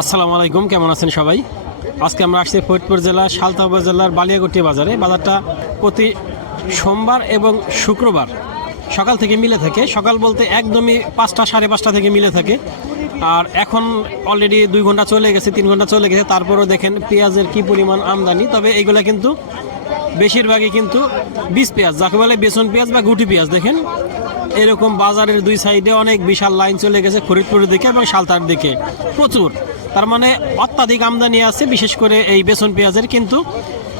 আসসালামু আলাইকুম, কেমন আছেন সবাই? আজকে আমরা আসছি ফরিদপুর জেলার সালতা উপজেলার বালিয়াগটি বাজারে। বাজারটা প্রতি সোমবার এবং শুক্রবার সকাল থেকে মিলে থাকে। সকাল বলতে একদমই পাঁচটা, সাড়ে পাঁচটা থেকে মিলে থাকে। আর এখন অলরেডি দুই ঘণ্টা চলে গেছে, তিন ঘণ্টা চলে গেছে। তারপরও দেখেন পেঁয়াজের কি পরিমাণ আমদানি। তবে এইগুলো কিন্তু বেশিরভাগই কিন্তু বিষ পেঁয়াজ, যাকে বলে বেসন পেঁয়াজ বা গুটি পেঁয়াজ। দেখেন, এরকম বাজারের দুই সাইডে অনেক বিশাল লাইন চলে গেছে ফরিদপুরের দিকে এবং সালতার দিকে। প্রচুর। তার মানে অত্যাধিক আমদানি আছে, বিশেষ করে এই বেসন পেঁয়াজের, কিন্তু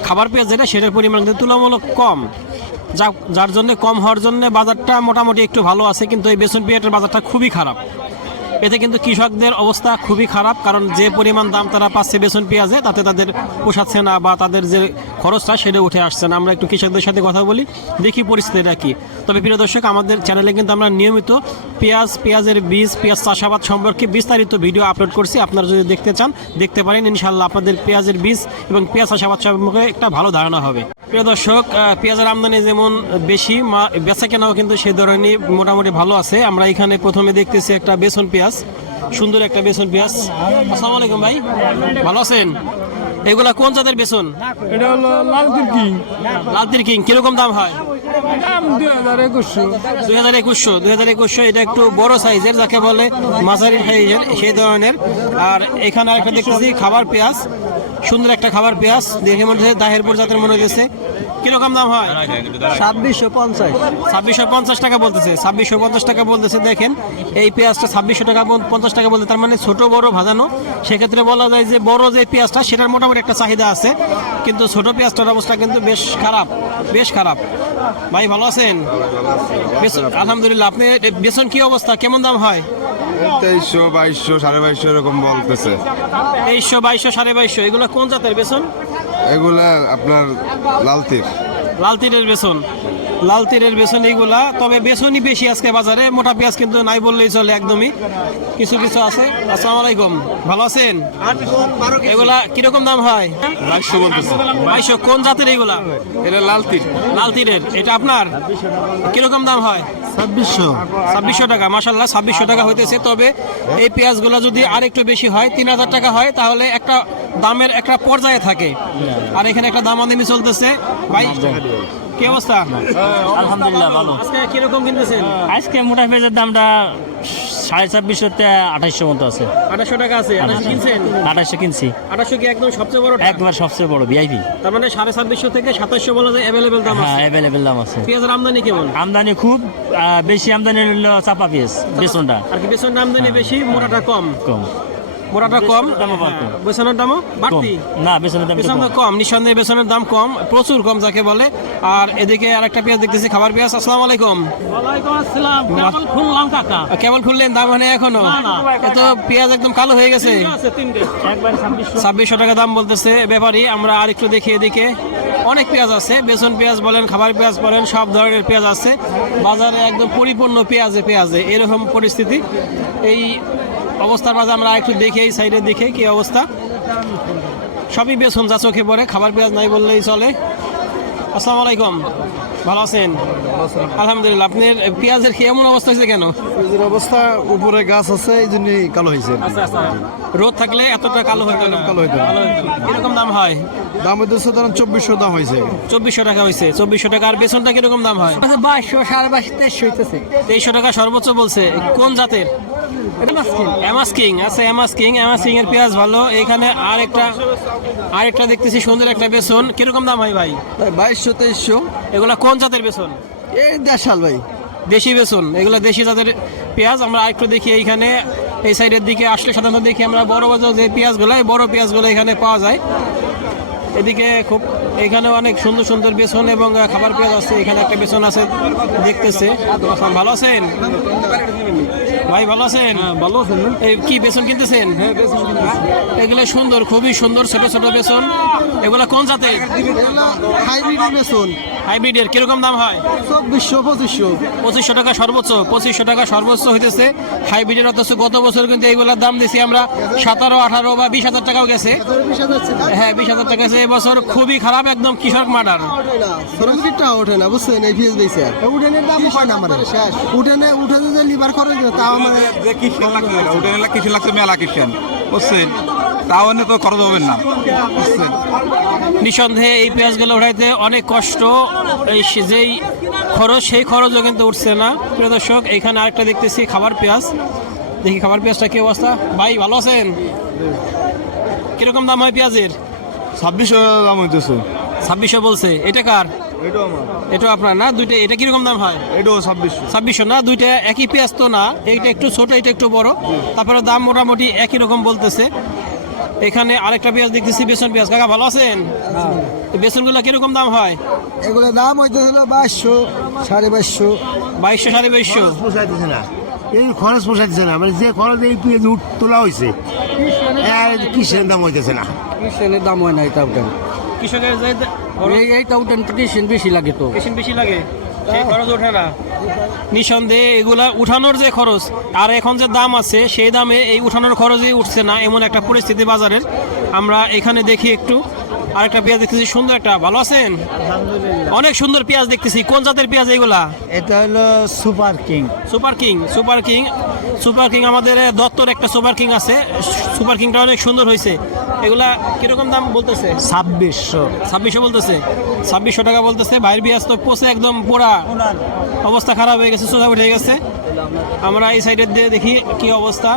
খাবার পেঁয়াজ যেটা সেটার পরিমাণ কিন্তু তুলনামূলক কম। যা যার জন্য কম হওয়ার জন্য বাজারটা মোটামুটি একটু ভালো আছে, কিন্তু এই বেসন পেঁয়াজের বাজারটা খুবই খারাপ। এতে কিন্তু কৃষকদের অবস্থা খুবই খারাপ, কারণ যে পরিমাণ দাম তারা পাচ্ছে বেসন, পেঁয়াজে, তাতে তাদের পোষাচ্ছে না বা তাদের যে খরচটা সেটা উঠে আসছে না। আমরা একটু কৃষকদের সাথে কথা বলি, দেখি পরিস্থিতিটা কি। তবে প্রিয় দর্শক, আমাদের চ্যানেলে কিন্তু আমরা নিয়মিত পেঁয়াজ, পেঁয়াজের বীজ, পেঁয়াজ চাষাবাদ সম্পর্কে বিস্তারিত ভিডিও আপলোড করছি। আপনারা যদি দেখতে চান, দেখতে পারেন ইনশাল্লাহ আপনাদের পেঁয়াজের বীজ এবং পেঁয়াজ চাষাবাদ সম্পর্কে একটা ভালো ধারণা হবে। প্রিয় দর্শক পেঁয়াজের আমদানি যেমন বেশি মা- বেচা কেনাও কিন্তু সেই ধরনের মোটামুটি ভালো আছে। আমরা এখানে প্রথমে দেখতেছি একটা বেসন পেঁয়াজ সুন্দর একটা বেসন পেঁয়াজ। আসসালামু আলাইকুম ভাই ভালো আছেন? এগুলা কোন জাতের বেসন? এটা হলো লাল তুর্কি লালতির কিং কীরকম দাম হয়? দুই হাজার একুশশো দুই হাজার একুশশো এটা একটু বড় সাইজের যাকে বলে মাঝারি সাইজের সেই ধরনের। আর এখানে আরেকটা দেখতেছি খাবার পেঁয়াজ। সুন্দর একটা খাবার পেঁয়াজ দেখে মনে হচ্ছে দাহেরপুর জাতের মনে হচ্ছে কীরকম দাম হয়? ছাব্বিশশো পঞ্চাশ। ছাব্বিশশো পঞ্চাশ টাকা বলতেছে। ছাব্বিশশো পঞ্চাশ টাকা বলতেছে দেখেন এই পেঁয়াজটা ছাব্বিশশো টাকা পঞ্চাশ টাকা বলতে তার মানে ছোট বড় ভাজানো। সেক্ষেত্রে বলা যায় যে বড় যে পেঁয়াজটা সেটার মোটামুটি একটা চাহিদা আছে। কিন্তু ছোট পেঁয়াজটার অবস্থা কিন্তু বেশ খারাপ বেশ খারাপ। ভাই ভালো আছেন? বেসন আলহামদুলিল্লাহ আপনি বেসন কি অবস্থা? কেমন দাম হয়? তেইশশো বাইশশো সাড়ে বাইশশো এরকম বলতেছে। তেইশশো বাইশশো সাড়ে বাইশশো এগুলো কোন জাতের বেসন? এগুলা আপনার লাল লালতিরের লাল তীরের বেসন। লাল তীরের বেসন এইগুলা তবে বেসনই বেশি আজকে বাজারে মোটা পেঁয়াজ কিন্তু নাই বললেই চলে একদমই। কিছু কিছু আছে। আসসালামু আলাইকুম। ভালো আছেন? এগুলা কীরকম দাম হয়? বলতেছে। বাইশো কোন জাতের এইগুলা? এটা লাল তীর লাল তীরের এটা আপনার? কীরকম দাম হয়? ছাব্বিশশো। ছাব্বিশশো টাকা মাসাল্লাহ ছাব্বিশশো টাকা হইতেছে। তবে এই পেঁয়াজগুলো যদি আরেকটু বেশি হয় তিন হাজার টাকা হয় তাহলে একটা দামের একটা পর্যায়ে থাকে। আর এখানে একটা দাম আদামি চলতেছে। ভাই কি অবস্থা? আলহামদুলিল্লাহ ভালো। আজকে কীরকম কিনতেছেন? আজকে মোটা পেঁয়াজের দামটা সাড়ে আঠাশশো মতো আছে। আঠাশশো টাকা আছে আঠাশশো কিনছেন? আঠাশশো কিনছি। আঠাশশো কি একদম সবচেয়ে বড় একবার সবচেয়ে বড় ভিআইপি তার মানে সাড়ে ছাব্বিশশো থেকে সাতাশশো বলা যায় অ্যাভেলেবেল দাম হ্যাঁ আছে। অ্যাভেলেবেল দাম আছে। পেঁয়াজের আমদানি কেমন? আমদানি খুব বেশি আমদানি হলো চাপা পেঁয়াজ বেসনটা। আর কি বেসনের আমদানি বেশি মোটাটা কম। কম। মোটাটা কম? বেসনের দামও? বাড়তি? না বেসনের দাম বেসন কম। নিঃসন্দেহে বেসনের দাম কম প্রচুর কম যাকে বলে। আর এদিকে আরেকটা পেঁয়াজ দেখতেছি খাবার পেঁয়াজ আসসালামু আলাইকুম। ওয়ালাইকুম কেবল খুললাম কাকা। কেবল খুললেন দাম মানে এখনও? এত পেঁয়াজ একদম কালো হয়ে গেছে। ছাব্বিশশো। টাকা দাম বলতেছে ব্যাপারই আমরা আরেকটু দেখি এদিকে। অনেক পেঁয়াজ আছে বেসন পেঁয়াজ বলেন খাবার পেঁয়াজ বলেন সব ধরনের পেঁয়াজ আছে। বাজারে একদম পরিপূর্ণ পেঁয়াজে পেঁয়াজে এরকম পরিস্থিতি। এই অবস্থার মাঝে আমরা একটু দেখি এই সাইডে দেখে কি অবস্থা। সবই বেসন যা চোখে পড়ে খাবার পেঁয়াজ নাই বললেই চলে। আসসালামু আলাইকুম ভালো আছেন? আলহামদুলিল্লাহ আপনার পেঁয়াজের কি এমন অবস্থা হয়েছে কেন? পেঁয়াজের অবস্থা উপরে গাছ আছে এই জন্যই কালো হয়েছে। আচ্ছা আচ্ছা। রোদ থাকলে এতটা কালো হয়ে না। কালো হয়ে হইতো। কীরকম দাম হয়? দাম হইতেছে ধরেন চব্বিশশো দাম হয়েছে। চব্বিশশো টাকা হয়েছে চব্বিশশো টাকা। আর বেসনটা কীরকম দাম হয়? বাইশশো সাড়ে তেইশশো হইতেছে। তেইশশো টাকা সর্বোচ্চ বলছে। কোন জাতের? এমাস কিং আচ্ছা এমাস কিং এমাস কিং এর পেঁয়াজ ভালো। এখানে আর একটা আর একটা দেখতেছি সুন্দর একটা বেসন কীরকম দাম হয় ভাই? বাইশশো তেইশশো। এগুলা কোন জাতের বেসন এই দেড়শাল ভাই। দেশি বেসন এগুলো দেশি জাতের পেঁয়াজ। আমরা আরেকটু দেখি এইখানে এই সাইডের দিকে আসলে সাধারণত দেখি আমরা বড় বড় যে পেঁয়াজগুলো এই বড় পেঁয়াজগুলো এখানে পাওয়া যায়। এদিকে খুব এখানে অনেক সুন্দর সুন্দর বেসন এবং খাবার পেঁয়াজ আছে এখানে একটা বেসন আছে দেখতেছে। ভালো আছেন? ভাই ভালো আছেন? ভালো আছেন কি বেসন কিনতেছেন? এগুলো সুন্দর খুবই সুন্দর ছোট ছোট বেসন। এগুলো কোন জাতের? হাইব্রিড বেসন। হাইব্রিডের কীরকম দাম হয়? চব্বিশশো পঁচিশশো। পঁচিশশো টাকা সর্বোচ্চ পঁচিশশো টাকা সর্বোচ্চ হইতেছে। হাইব্রিডের অথচ গত বছর কিন্তু এইগুলোর দাম দিছি আমরা সতেরো আঠারো বা বিশ হাজার টাকাও গেছে। হ্যাঁ বিশ হাজার টাকা গেছে। এবছর খুবই খারাপ। একদম কৃষক মার্ডার। সরাসরিটা ওঠে না বুঝছেন? এই ফিজ দিয়েছে উঠেনের দাম হয় না আমার উঠেনে উঠেনে যে লিভার করে তাও মানে কিসেন লাগছে ওটা কিসেন লাগছে মেলা কিসেন বুঝছেন? তাও এনে তো খরচ হবেন না। বুঝছেন? নিঃসন্দেহে এই পেঁয়াজগুলো উঠাইতে অনেক কষ্ট। এই যেই খরচ সেই খরচও কিন্তু উঠছে না। প্রিয় দর্শক এখানে আরেকটা দেখতেছি খাবার পেঁয়াজ। দেখি খাবার পেঁয়াজটা কি অবস্থা? ভাই ভালো আছেন? কীরকম দাম হয় পেঁয়াজের? ছাব্বিশশো দাম হইতেছে। ছাব্বিশশো বলছে। এটা কার? এটাও আমার। এটা আপনার না? দুইটা এটা কীরকম দাম হয়? এটাও ছাব্বিশশো। ছাব্বিশশো না? দুইটা একই পেঁয়াজ তো না? এইটা একটু ছোট এটা একটু বড়। তারপরে দাম মোটামুটি একই রকম বলতেছে। এখানে আরেকটা পেঁয়াজ দেখতেছি বেসন পেঁয়াজ। কাকা ভালো আছেন? এই বেসনগুলো কীরকম দাম হয়? এগুলো দাম হইতেছিল বাইশশো সাড়ে বাইশশো। বাইশশো সাড়ে বাইশশো। পোষাইতেছে না। এই খরচ পোষাইতেছে না। মানে যে খরচ এই পেঁয়াজ তোলা হয়েছে কিসের দাম হইতেছে না? কৃষণের দাম হয় না এটা উঠেন কৃষকের যে এই এইটা উঠেন কৃষণ বেশি লাগে তো? বেশি বেশি লাগে? সেই খরচ ওঠে না। নিঃসন্দেহে এগুলা উঠানোর যে খরচ আর এখন যে দাম আছে সেই দামে এই উঠানোর খরচই উঠছে না এমন একটা পরিস্থিতি বাজারের। আমরা এখানে দেখি একটু আরেকটা পেঁয়াজ দেখতেছি সুন্দর একটা। ভালো আছেন? অনেক সুন্দর পেঁয়াজ দেখতেছি। কোন জাতের পেঁয়াজ এগুলা এটা হলো super king super king super king super king আমাদের দত্তর একটা সুপার কিং আছে। সুপার কিংটা অনেক সুন্দর হয়েছে। এগুলা কীরকম দাম বলতেছে? ছাব্বিশশো। ছাব্বিশশো বলতেছে? ছাব্বিশশো টাকা বলতেছে। ভাইয়ের পেঁয়াজ তো পচে একদম পোড়া অবস্থা খারাপ হয়ে গেছে সোজা উঠে গেছে। আমরা এই সাইডের দিয়ে দেখি কি অবস্থা।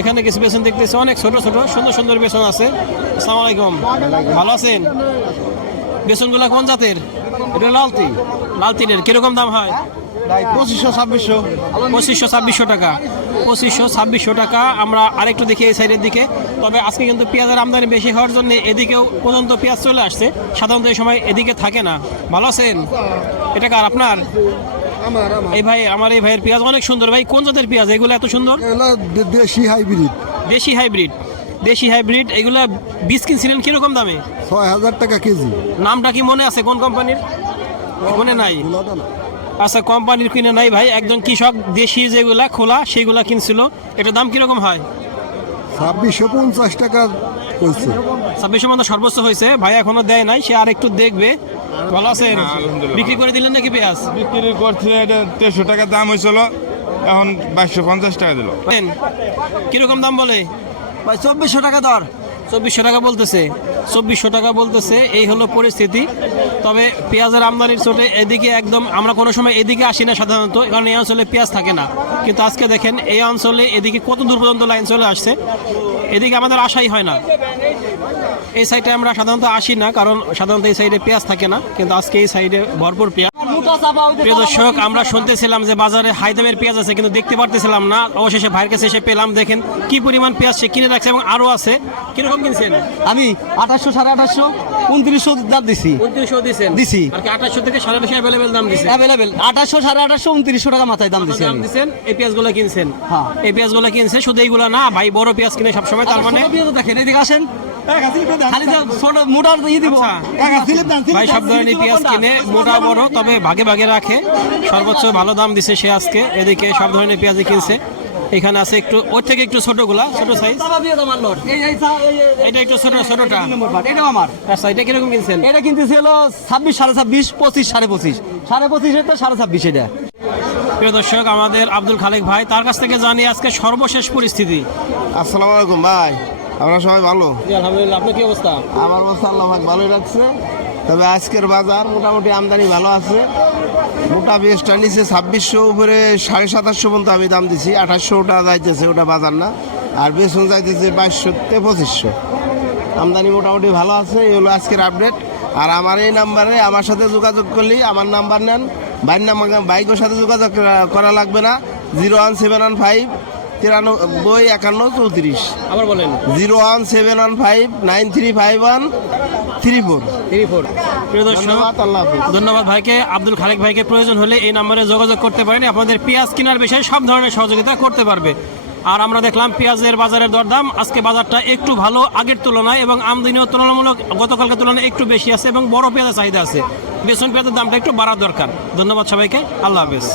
এখানে কিছু বেসন দেখতেছি অনেক ছোট ছোট সুন্দর সুন্দর বেসন আছে। আসসালামু আলাইকুম। ভালো আছেন? বেসনগুলা কোন জাতের? এটা লালতি। লালতিনের কীরকম দাম হয়? পঁচিশশো ছাব্বিশশো। পঁচিশশো ছাব্বিশশো টাকা। পঁচিশশো ছাব্বিশশো টাকা আমরা আরেকটু দেখি এই সাইডের দিকে। তবে আজকে কিন্তু পেঁয়াজের আমদানি বেশি হওয়ার জন্য এদিকেও পর্যন্ত পেঁয়াজ চলে আসছে। সাধারণত এই সময় এদিকে থাকে না। ভালো আছেন? এটা কার আপনার? এই ভাই আমার এই ভাইয়ের পেঁয়াজ অনেক সুন্দর। ভাই কোন জাতের পেঁয়াজ? এগুলো এত সুন্দর? এগুলো দেশি হাইব্রিড। দেশি হাইব্রিড। দেশি হাইব্রিড। এগুলা বীজ কিনছিলেন কীরকম দামে? ছয় হাজার টাকা কেজি। নামটা কি মনে আছে কোন কোম্পানির? মনে নাই। আচ্ছা কোম্পানির কিনে নাই ভাই। একজন কৃষক দেশি যেগুলা খোলা সেগুলা কিনছিল। এটার দাম কীরকম হয়? ছাব্বিশশো পঞ্চাশ টাকা কইছে। ছাব্বিশের মতো সর্বোচ্চ হয়েছে। ভাই এখনও দেয় নাই সে আর একটু দেখবে। ভালো আছেন বিক্রি করে দিলেন নাকি পেঁয়াজ? বিক্রি করছে এটা দেড়শো টাকা দাম হয়েছিল। এখন বাইশশো পঞ্চাশ টাকা দিল। কীরকম দাম বলে? ভাই চব্বিশশো টাকা দর। চব্বিশশো টাকা বলতেছে। চব্বিশশো টাকা বলতেছে, এই হলো পরিস্থিতি। তবে পেঁয়াজের আমদানির চোটে এদিকে একদম আমরা কোনো সময় এদিকে আসি না সাধারণত, কারণ এই অঞ্চলে পেঁয়াজ থাকে না। কিন্তু আজকে দেখেন, এই অঞ্চলে এদিকে কত দূর পর্যন্ত লাইন চলে আসছে, এদিকে আমাদের আশাই হয় না। এই সাইডে আমরা সাধারণত আসি না, কারণ সাধারণত এই সাইডে পেঁয়াজ থাকে না, কিন্তু আজকে এই সাইডে ভরপুর পেঁয়াজ। প্রিয় দর্শক আমরা শুনতেছিলাম যে বাজারে হাই দামের পেঁয়াজ আছে কিন্তু দেখতে পারতেছিলাম না। অবশেষে ভাইয়ের কাছে এসে পেলাম দেখেন কি পরিমাণ পেঁয়াজ সে কিনে রাখছে এবং আরও আছে। কীরকম কিনছেন? আমি আঠাশশো সাড়ে আঠাশশো উনত্রিশশো দাম দিছি। উনত্রিশশো দিচ্ছেন দিছি। আর আঠাশশো থেকে সাড়ে বেশি অ্যাভেলেবেল দাম দিচ্ছেন অ্যাভেলেবেল আঠাশশো সাড়ে আঠাশশো উনত্রিশশো টাকা মাথায় দাম দিছি দাম আমি। দিচ্ছেন এই পেঁয়াজগুলো কিনছেন? হ্যাঁ। এই পেঁয়াজগুলো কিনছে শুধু এইগুলো না ভাই বড় পেঁয়াজ কিনে সবসময় তার মানে দেখেন এদিকে আসেন। খালি ছোট মোটা ই দিব। আচ্ছা। ভাই সব ধরনের পেঁয়াজ কিনে মোটা বড় তবে ভাগে ভাগে রাখে। সর্বোচ্চ ভালো দাম দিছে সে আজকে। এদিকে সব ধরনের পেঁয়াজই কিনছে। এখানে আছে একটু ওর থেকে একটু ছোটগুলা ছোট সাইজ এটা একটু ছোট ছোটটা। এটাও আমার। আচ্ছা এটা কীরকম কিনছেন? এটা কিনতেছি হলো ছাব্বিশ সাড়ে ছাব্বিশ পঁচিশ সাড়ে পঁচিশ। সাড়ে পঁচিশের তো সাড়ে ছাব্বিশ এটা। প্রিয় দর্শক আমাদের আব্দুল খালেক ভাই তার কাছ থেকে জানি আজকে সর্বশেষ পরিস্থিতি। আসসালামু আলাইকুম ভাই। আমরা সবাই ভালো? আলহামদুলিল্লাহ। আপনার কি অবস্থা? আমার অবস্থা আল্লাহ ভালোই রাখছে। তবে আজকের বাজার মোটামুটি আমদানি ভালো আছে। মোটা বেশটা নিচে ছাব্বিশশো উপরে সাড়ে সাতাশশো পর্যন্ত আমি দাম দিছি। আঠাশশো ওটা যাইতেছে ওটা বাজার না। আর বেসন যাইতেছে বাইশশো তে পঁচিশশো। আমদানি মোটামুটি ভালো আছে এই হলো আজকের আপডেট আর আমার এই নাম্বারে আমার সাথে যোগাযোগ করলেই আমার নাম্বার নেন। বাইর নাম্বার বাইকের সাথে যোগাযোগ করা লাগবে না। Zero one seven one five তিরানব্বই একান্ন চৌত্রিশ। আবার বলেন। Zero one seven one five nine three five one three four. Three four. প্রিয় দর্শক ধন্যবাদ আল্লাহ ধন্যবাদ ভাইকে। আব্দুল খালেক ভাইকে প্রয়োজন হলে এই নম্বরে যোগাযোগ করতে পারেন। আপনাদের পেঁয়াজ কেনার বিষয়ে সব ধরনের সহযোগিতা করতে পারবে। আর আমরা দেখলাম পেঁয়াজের বাজারের দরদাম। আজকে বাজারটা একটু ভালো আগের তুলনায় এবং আমদানিও তুলনামূলক গতকালকের তুলনায় একটু বেশি আছে এবং বড় পেঁয়াজের চাহিদা আছে। বেসন পেঁয়াজের দামটা একটু বাড়ার দরকার। ধন্যবাদ সবাইকে। আল্লাহ হাফেজ।